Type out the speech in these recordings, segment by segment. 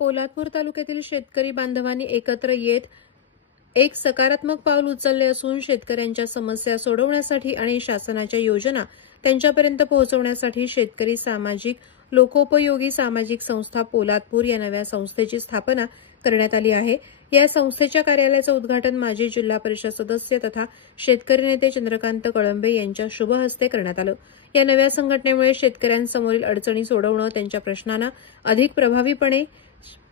पोलादपूर तालुक्यातील शेतकरी बांधवांनी एकत्र येत एक सकारात्मक पाऊल उचलले असून शेतकऱ्यांच्या समस्या सोडवण्यासाठी आणि शासनाच्या योजना त्यांच्यापर्यंत पोहोचवण्यासाठी शेतकरी सामाजिक लोकोपयोगी सामाजिक संस्था पोलादपूर या नव्या संस्थेची स्थापना करण्यात आली आहे। या संस्थेच्या कार्यालयाचं उद्घाटन माजी जिल्हा परिषद सदस्य तथा शेतकरी नेते चंद्रकांत कळंबे यांच्या शुभ हस्ते करण्यात आलं। या नव्या संघटनेमुळे शेतकऱ्यांसमोरील अडचणी सोडवणं, त्यांच्या प्रश्नांना अधिक प्रभावीपणे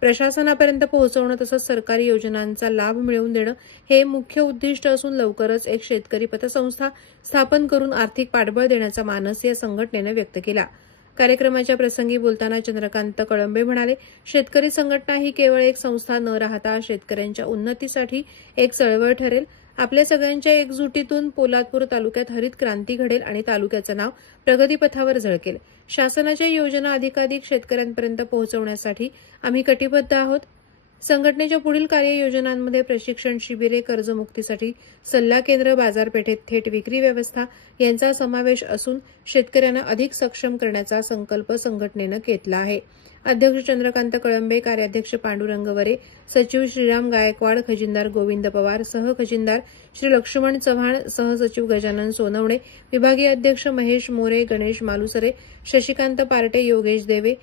प्रशासनापर्यंत पोहोचवणं तसंच सरकारी योजनांचा लाभ मिळवून देणं हे मुख्य उद्दिष्ट असून लवकरच एक शेतकरी पतसंस्था स्थापन करून आर्थिक पाठबळ देण्याचा मानस या संघटनेनं व्यक्त केला। कार्यक्रमाच्या प्रसंगी बोलताना चंद्रकांत कळंबे म्हणाले, शेतकरी संघटना ही केवळ एक संस्था न राहता शेतकऱ्यांच्या उन्नतीसाठी एक चळवळ ठरेल। आपल्या सगळ्यांच्या एकजुटीतून पोलादपूर तालुक्यात हरित क्रांती घडेल आणि तालुक्याचं नाव प्रगतीपथावर झळकेल। शासनाच्या योजना अधिकाधिक शेतकऱ्यांपर्यंत पोहोचवण्यासाठी आम्ही कटिबद्ध आहोत। संघटनेच्या पुढील कार्ययोजनांमध्ये प्रशिक्षण शिबिरे, कर्जमुक्तीसाठी सल्ला केंद्र, बाजारपेठेत थेट विक्री व्यवस्था यांचा समावेश असून शेतकऱ्यांना अधिक सक्षम करण्याचा संकल्प संघटनेनं घेतला आहे। अध्यक्ष चंद्रकांत कळंबे, कार्याध्यक्ष पांडुरंग वरे, सचिव श्रीराम गायकवाड, खजिनदार गोविंद पवार, सहखजिनदार श्री लक्ष्मण चव्हाण, सहसचिव गजानन सोनवणे, विभागीय अध्यक्ष महेश मोरे, गणेश मालुसरे, शशिकांत पार्टे, योगेश देवे,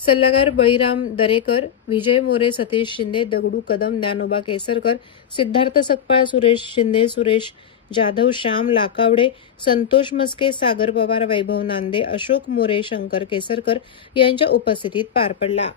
सल्लागार बळीराम दरेकर, विजय मोरे, सतीश शिंदे, दगडू कदम, ज्ञानोबा केसरकर, सिद्धार्थ सकपाळ, सुरेश शिंदे, सुरेश जाधव, श्याम लाकावडे, संतोष मस्के, सागर पवार, वैभव नांदे, अशोक मोरे, शंकर केसरकर यांच्या उपस्थितीत पार पडला।